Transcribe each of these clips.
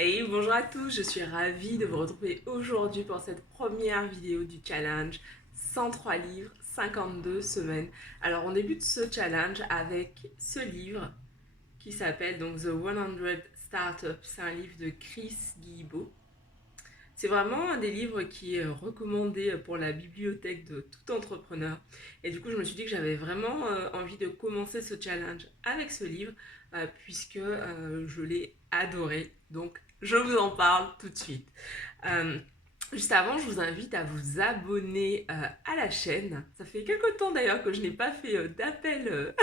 Hey, bonjour à tous, je suis ravie de vous retrouver aujourd'hui pour cette première vidéo du challenge 103 livres, 52 semaines. Alors on débute ce challenge avec ce livre qui s'appelle donc The 100 Startups. C'est un livre de Chris Guillebeau. C'est vraiment un des livres qui est recommandé pour la bibliothèque de tout entrepreneur. Et du coup, je me suis dit que j'avais vraiment envie de commencer ce challenge avec ce livre puisque je l'ai adoré. Donc, je vous en parle tout de suite. Euh, Juste avant, je vous invite à vous abonner à la chaîne. Ça fait quelques temps d'ailleurs que je n'ai pas fait d'appel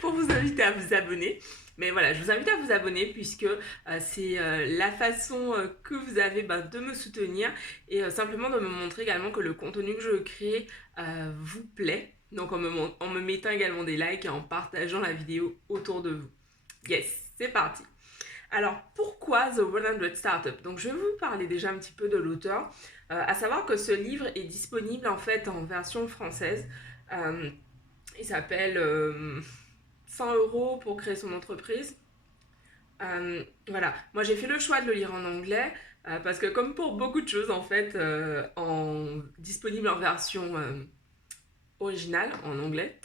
pour vous inviter à vous abonner. Mais voilà, je vous invite à vous abonner puisque c'est la façon que vous avez de me soutenir et simplement de me montrer également que le contenu que je crée vous plaît. Donc en me mettant également des likes et en partageant la vidéo autour de vous. Yes, c'est parti. Alors pourquoi The 100 Startups? Donc je vais vous parler déjà un petit peu de l'auteur. À savoir que ce livre est disponible en fait en version française. Il s'appelle 100 € pour créer son entreprise. Voilà, moi j'ai fait le choix de le lire en anglais parce que comme pour beaucoup de choses en fait, disponible en version originale en anglais,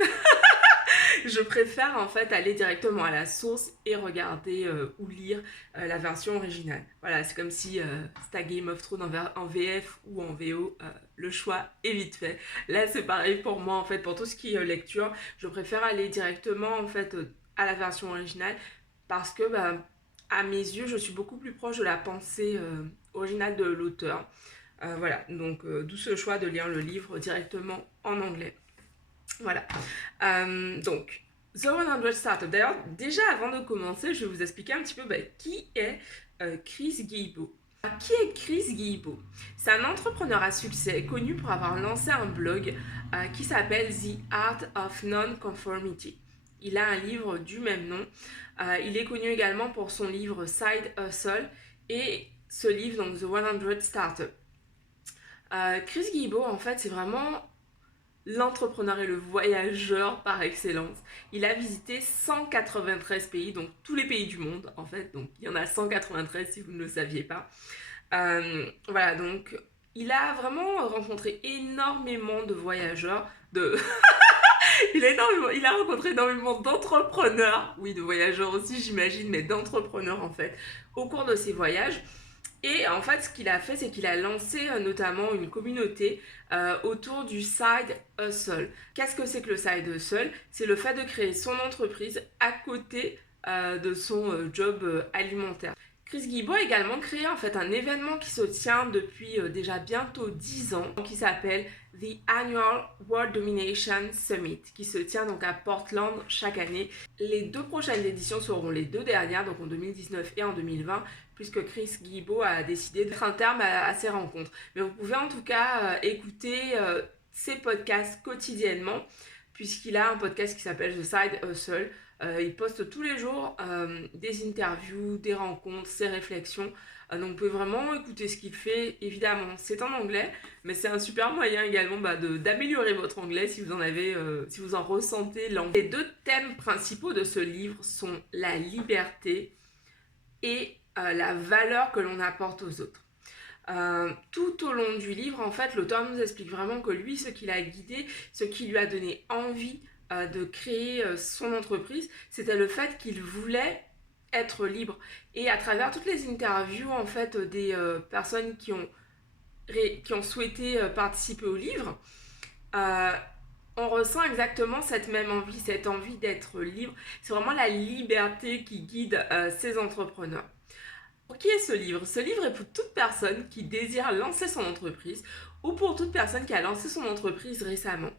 je préfère en fait aller directement à la source et regarder ou lire la version originale. Voilà, c'est comme si c'était Game of Thrones en VF ou en VO, le choix est vite fait. Là c'est pareil pour moi en fait, pour tout ce qui est lecture, je préfère aller directement en fait à la version originale parce que à mes yeux je suis beaucoup plus proche de la pensée originale de l'auteur. Voilà, donc d'où ce choix de lire le livre directement en anglais. Voilà. Donc, The 100 Startup. D'ailleurs, déjà avant de commencer, je vais vous expliquer un petit peu qui est Chris Guillebeau. Qui est Chris Guillebeau? C'est un entrepreneur à succès connu pour avoir lancé un blog qui s'appelle The Art of Non-Conformity. Il a un livre du même nom. Il est connu également pour son livre Side Hustle et ce livre, donc The 100 Startup. Chris Guillebeau, en fait, c'est vraiment l'entrepreneur et le voyageur par excellence. Il a visité 193 pays, donc tous les pays du monde en fait. Donc il y en a 193 si vous ne le saviez pas. Voilà, donc il a vraiment rencontré énormément de voyageurs, il a rencontré énormément d'entrepreneurs, oui de voyageurs aussi j'imagine, mais d'entrepreneurs en fait, au cours de ses voyages. Et en fait, ce qu'il a fait, c'est qu'il a lancé notamment une communauté autour du side hustle. Qu'est-ce que c'est que le side hustle? C'est le fait de créer son entreprise à côté de son job alimentaire. Chris Guillebeau a également créé en fait un événement qui se tient depuis déjà bientôt 10 ans, qui s'appelle The Annual World Domination Summit, qui se tient donc à Portland chaque année. Les deux prochaines éditions seront les deux dernières, donc en 2019 et en 2020, puisque Chris Guillebeau a décidé de mettre un terme à ces rencontres. Mais vous pouvez en tout cas écouter ses podcasts quotidiennement, puisqu'il a un podcast qui s'appelle The Side Hustle. Il poste tous les jours des interviews, des rencontres, ses réflexions. Donc vous pouvez vraiment écouter ce qu'il fait. Évidemment, c'est en anglais, mais c'est un super moyen également d'améliorer votre anglais si vous en avez, si vous en ressentez l'envie. Les deux thèmes principaux de ce livre sont la liberté et la valeur que l'on apporte aux autres. Tout au long du livre, en fait, l'auteur nous explique vraiment que lui, ce qui l'a guidé, ce qui lui a donné envie de créer son entreprise, c'était le fait qu'il voulait être libre. Et à travers toutes les interviews, en fait, des personnes qui ont souhaité participer au livre, on ressent exactement cette même envie, cette envie d'être libre. C'est vraiment la liberté qui guide ces entrepreneurs. Pour qui est ce livre? Ce livre est pour toute personne qui désire lancer son entreprise ou pour toute personne qui a lancé son entreprise récemment.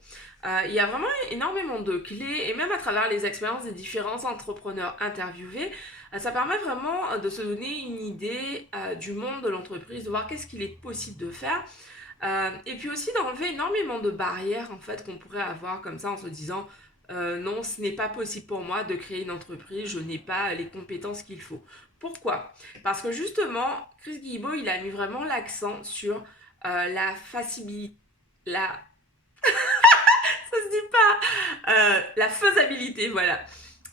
Il y a vraiment énormément de clés et même à travers les expériences des différents entrepreneurs interviewés, ça permet vraiment de se donner une idée du monde de l'entreprise, de voir qu'est-ce qu'il est possible de faire. Et puis aussi d'enlever énormément de barrières en fait qu'on pourrait avoir comme ça en se disant non, ce n'est pas possible pour moi de créer une entreprise, je n'ai pas les compétences qu'il faut. Pourquoi? Parce que justement, Chris Guillebeau, il a mis vraiment l'accent sur la facilité, ça se dit pas, la faisabilité, voilà.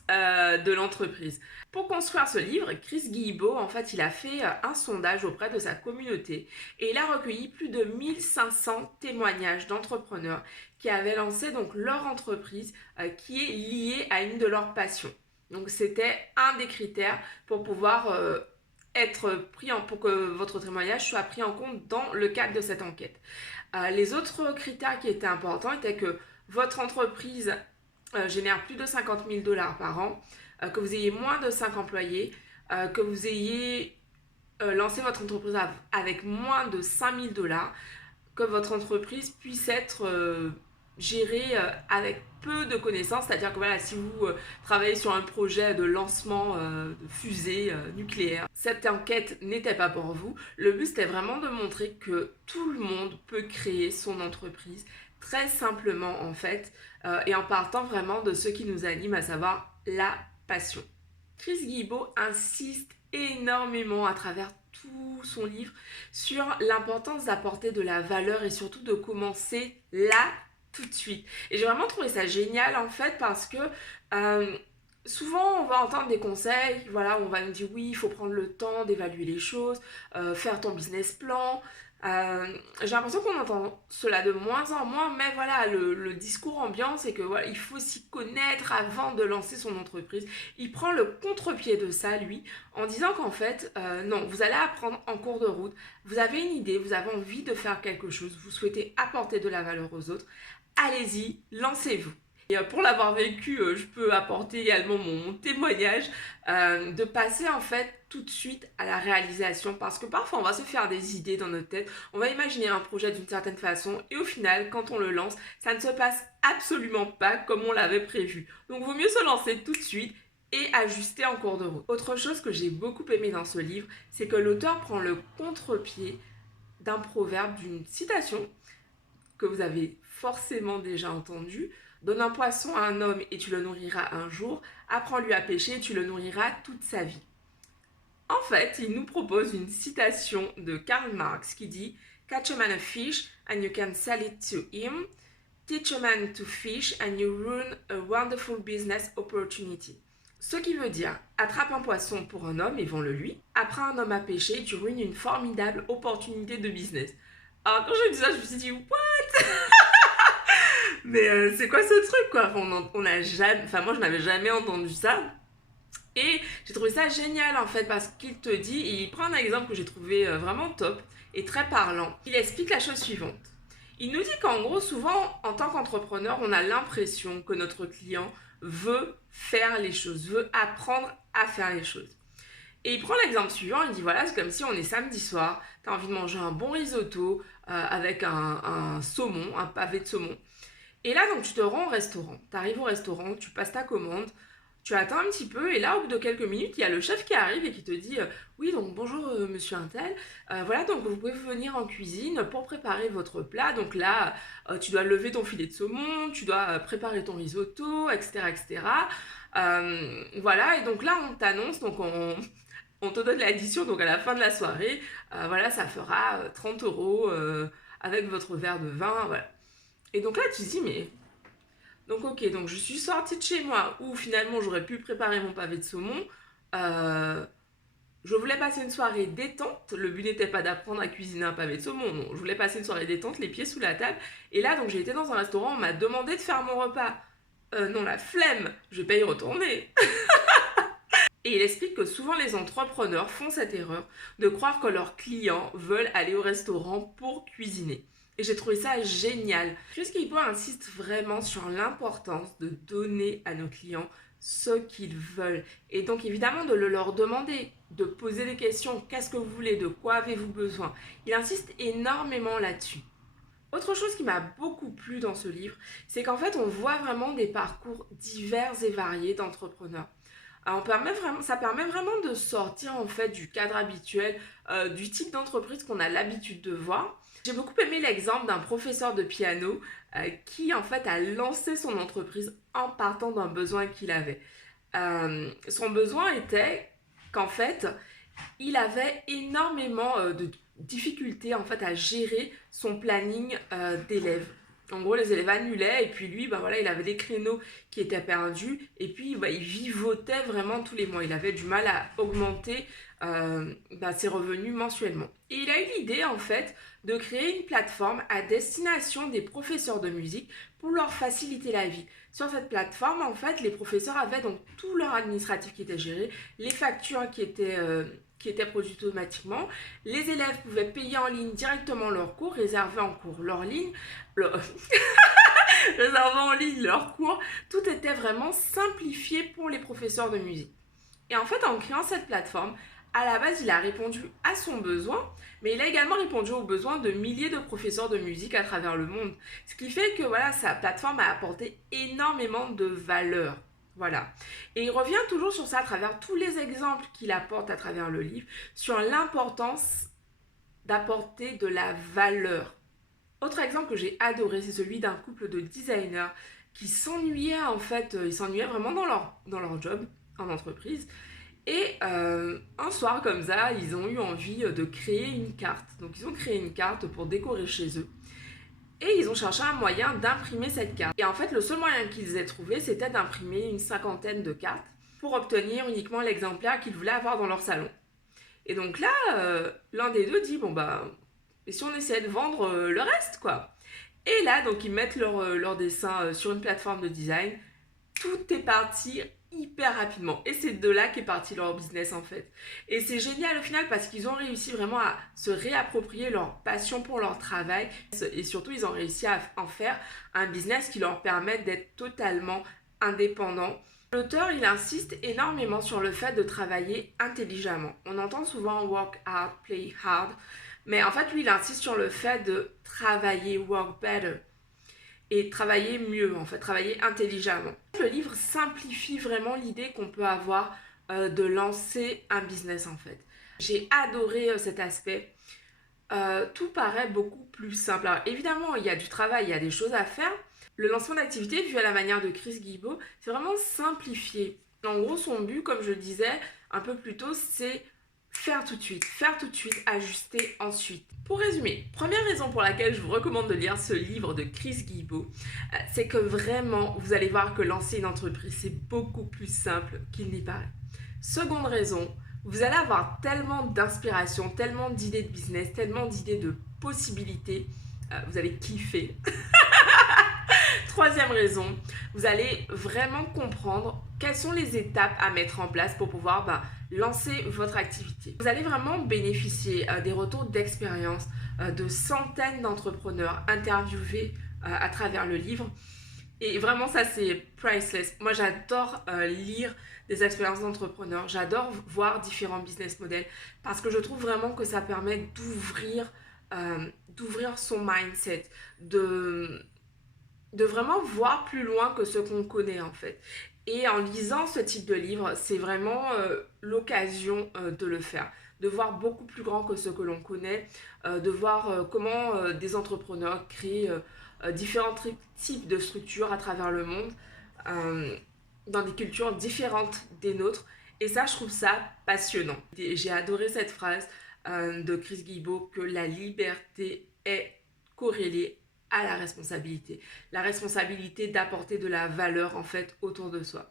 de l'entreprise. Pour construire ce livre, Chris Guillebeau, en fait, il a fait un sondage auprès de sa communauté et il a recueilli plus de 1500 témoignages d'entrepreneurs qui avaient lancé donc leur entreprise qui est liée à une de leurs passions. Donc c'était un des critères pour pouvoir pour que votre témoignage soit pris en compte dans le cadre de cette enquête. Les autres critères qui étaient importants étaient que votre entreprise génère plus de 50 000 dollars par an, que vous ayez moins de 5 employés, que vous ayez lancé votre entreprise avec moins de 5 000 dollars, que votre entreprise puisse être gérée avec peu de connaissances, c'est-à-dire que voilà, si vous travaillez sur un projet de lancement de fusée nucléaire, cette enquête n'était pas pour vous. Le but c'était vraiment de montrer que tout le monde peut créer son entreprise très simplement en fait, et en partant vraiment de ce qui nous anime, à savoir la passion. Chris Guillebeau insiste énormément à travers tout son livre sur l'importance d'apporter de la valeur et surtout de commencer là tout de suite. Et j'ai vraiment trouvé ça génial en fait parce que souvent on va entendre des conseils, voilà, on va nous dire oui, il faut prendre le temps d'évaluer les choses, faire ton business plan. J'ai l'impression qu'on entend cela de moins en moins, mais voilà, le discours ambiant, c'est que voilà, il faut s'y connaître avant de lancer son entreprise. Il prend le contre-pied de ça, lui, en disant qu'en fait, non, vous allez apprendre en cours de route, vous avez une idée, vous avez envie de faire quelque chose, vous souhaitez apporter de la valeur aux autres, allez-y, lancez-vous. Et pour l'avoir vécu, je peux apporter également mon témoignage de passer en fait tout de suite à la réalisation parce que parfois on va se faire des idées dans notre tête, on va imaginer un projet d'une certaine façon et au final quand on le lance, ça ne se passe absolument pas comme on l'avait prévu. Donc il vaut mieux se lancer tout de suite et ajuster en cours de route. Autre chose que j'ai beaucoup aimé dans ce livre, c'est que l'auteur prend le contre-pied d'un proverbe, d'une citation que vous avez forcément déjà entendu. Donne un poisson à un homme et tu le nourriras un jour. Apprends-lui à pêcher et tu le nourriras toute sa vie. En fait, il nous propose une citation de Karl Marx qui dit Catch a man a fish and you can sell it to him. Teach a man to fish and you ruin a wonderful business opportunity. Ce qui veut dire, attrape un poisson pour un homme et vends-le lui. Apprends un homme à pêcher et tu ruines une formidable opportunité de business. Alors quand j'ai vu ça, je me suis dit, what? Mais c'est quoi ce truc quoi? On a jamais, enfin moi je n'avais jamais entendu ça. Et j'ai trouvé ça génial en fait parce qu'il te dit, et il prend un exemple que j'ai trouvé vraiment top et très parlant. Il explique la chose suivante. Il nous dit qu'en gros souvent en tant qu'entrepreneur on a l'impression que notre client veut faire les choses, veut apprendre à faire les choses. Et il prend l'exemple suivant, il dit voilà, c'est comme si on est samedi soir, tu as envie de manger un bon risotto avec un saumon, un pavé de saumon. Et là, donc, tu te rends au restaurant. Tu arrives au restaurant, tu passes ta commande, tu attends un petit peu, et là, au bout de quelques minutes, il y a le chef qui arrive et qui te dit oui, donc bonjour monsieur Untel, voilà, donc vous pouvez venir en cuisine pour préparer votre plat. Donc là, tu dois lever ton filet de saumon, tu dois préparer ton risotto, etc. etc. Voilà, et donc là, on t'annonce, donc on te donne l'addition, donc à la fin de la soirée, voilà, ça fera 30 euros avec votre verre de vin, voilà. Et donc là, tu te dis, mais... Donc ok, donc je suis sortie de chez moi où finalement j'aurais pu préparer mon pavé de saumon. Je voulais passer une soirée détente. Le but n'était pas d'apprendre à cuisiner un pavé de saumon, non. Je voulais passer une soirée détente, les pieds sous la table. Et là, donc j'ai été dans un restaurant, on m'a demandé de faire mon repas. Non, la flemme, je vais pas y retourner. Et il explique que souvent les entrepreneurs font cette erreur de croire que leurs clients veulent aller au restaurant pour cuisiner. Et j'ai trouvé ça génial. Chris Guillebeau insiste vraiment sur l'importance de donner à nos clients ce qu'ils veulent. Et donc évidemment de le leur demander, de poser des questions. Qu'est-ce que vous voulez? De quoi avez-vous besoin? Il insiste énormément là-dessus. Autre chose qui m'a beaucoup plu dans ce livre, c'est qu'en fait on voit vraiment des parcours divers et variés d'entrepreneurs. Ça permet vraiment de sortir en fait du cadre habituel, du type d'entreprise qu'on a l'habitude de voir. J'ai beaucoup aimé l'exemple d'un professeur de piano qui en fait a lancé son entreprise en partant d'un besoin qu'il avait. Son besoin était qu'en fait il avait énormément de difficultés en fait à gérer son planning d'élèves. En gros, les élèves annulaient et puis lui, bah voilà, il avait des créneaux qui étaient perdus et puis bah, il vivotait vraiment tous les mois. Il avait du mal à augmenter ses revenus mensuellement. Et il a eu l'idée en fait de créer une plateforme à destination des professeurs de musique pour leur faciliter la vie. Sur cette plateforme, en fait, les professeurs avaient donc tout leur administratif qui était géré, les factures qui étaient produites automatiquement. Les élèves pouvaient payer en ligne directement leurs cours, réserver en cours leur ligne, réservant en ligne leurs cours. Tout était vraiment simplifié pour les professeurs de musique. Et en fait, en créant cette plateforme, à la base, il a répondu à son besoin, mais il a également répondu aux besoins de milliers de professeurs de musique à travers le monde. Ce qui fait que voilà, sa plateforme a apporté énormément de valeur. Voilà. Et il revient toujours sur ça à travers tous les exemples qu'il apporte à travers le livre, sur l'importance d'apporter de la valeur. Autre exemple que j'ai adoré, c'est celui d'un couple de designers qui s'ennuyaient en fait, ils s'ennuyaient vraiment dans leur job en entreprise. Et un soir comme ça, ils ont eu envie de créer une carte. Donc ils ont créé une carte pour décorer chez eux. Et ils ont cherché un moyen d'imprimer cette carte. Et en fait, le seul moyen qu'ils aient trouvé, c'était d'imprimer une cinquantaine de cartes pour obtenir uniquement l'exemplaire qu'ils voulaient avoir dans leur salon. Et donc là, l'un des deux dit, bon bah, et si on essayait de vendre le reste, quoi. Et là, donc ils mettent leur dessin sur une plateforme de design. Tout est parti hyper rapidement. Et c'est de là qu'est parti leur business en fait. Et c'est génial au final parce qu'ils ont réussi vraiment à se réapproprier leur passion pour leur travail. Et surtout, ils ont réussi à en faire un business qui leur permet d'être totalement indépendants. L'auteur, il insiste énormément sur le fait de travailler intelligemment. On entend souvent work hard, play hard. Mais en fait, lui, il insiste sur le fait de travailler, work better. Et travailler mieux, en fait, travailler intelligemment. Le livre simplifie vraiment l'idée qu'on peut avoir de lancer un business, en fait. J'ai adoré cet aspect. Tout paraît beaucoup plus simple. Alors, évidemment, il y a du travail, il y a des choses à faire. Le lancement d'activité, vu à la manière de Chris Guillebeau, c'est vraiment simplifié. En gros, son but, comme je disais un peu plus tôt, c'est faire tout de suite, ajuster ensuite. Pour résumer, première raison pour laquelle je vous recommande de lire ce livre de Chris Guillebeau, c'est que vraiment, vous allez voir que lancer une entreprise, c'est beaucoup plus simple qu'il n'y paraît. Seconde raison, vous allez avoir tellement d'inspiration, tellement d'idées de business, tellement d'idées de possibilités, vous allez kiffer. Troisième raison, vous allez vraiment comprendre quelles sont les étapes à mettre en place pour pouvoir lancer votre activité. Vous allez vraiment bénéficier des retours d'expérience de centaines d'entrepreneurs interviewés à travers le livre. Et vraiment, ça, c'est priceless. Moi, j'adore lire des expériences d'entrepreneurs. J'adore voir différents business models parce que je trouve vraiment que ça permet d'ouvrir son mindset, de vraiment voir plus loin que ce qu'on connaît en fait. Et en lisant ce type de livre, c'est vraiment l'occasion de le faire, de voir beaucoup plus grand que ce que l'on connaît, de voir comment des entrepreneurs créent différents types de structures à travers le monde, dans des cultures différentes des nôtres. Et ça, je trouve ça passionnant. Et j'ai adoré cette phrase de Chris Guillebeau, que la liberté est corrélée à la responsabilité d'apporter de la valeur en fait autour de soi.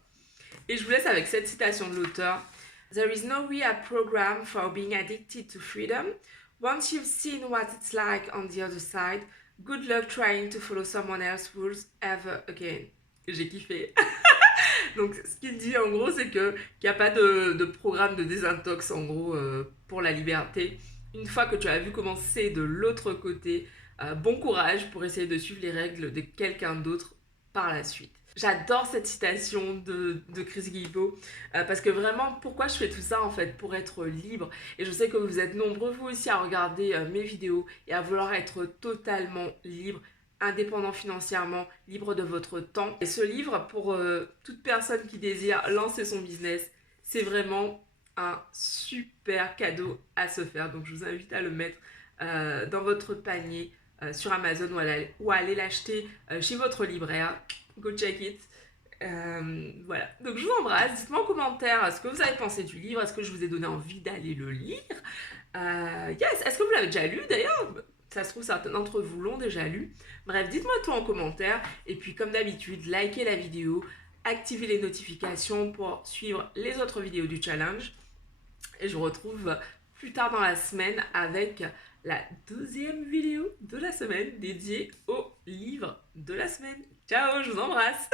Et je vous laisse avec cette citation de l'auteur. There is no real program for being addicted to freedom. Once you've seen what it's like on the other side, good luck trying to follow someone else's rules ever again. J'ai kiffé. Donc ce qu'il dit en gros, c'est qu'il n'y a pas de programme de désintox en gros pour la liberté. Une fois que tu as vu comment c'est de l'autre côté, bon courage pour essayer de suivre les règles de quelqu'un d'autre par la suite. J'adore cette citation de Chris Guillebeau parce que vraiment, pourquoi je fais tout ça en fait? Pour être libre. Et je sais que vous êtes nombreux vous aussi à regarder mes vidéos et à vouloir être totalement libre, indépendant financièrement, libre de votre temps. Et ce livre, pour toute personne qui désire lancer son business, c'est vraiment un super cadeau à se faire. Donc je vous invite à le mettre dans votre panier sur Amazon ou à aller l'acheter chez votre libraire. Go check it. Voilà. Donc je vous embrasse. Dites-moi en commentaire ce que vous avez pensé du livre. Est-ce que je vous ai donné envie d'aller le lire? Yes, est-ce que vous l'avez déjà lu d'ailleurs? Ça se trouve, certains d'entre vous l'ont déjà lu. Bref, dites-moi tout en commentaire. Et puis, comme d'habitude, likez la vidéo, activez les notifications pour suivre les autres vidéos du challenge. Et je vous retrouve plus tard dans la semaine avec la deuxième vidéo de la semaine dédiée au livre de la semaine. Ciao, je vous embrasse!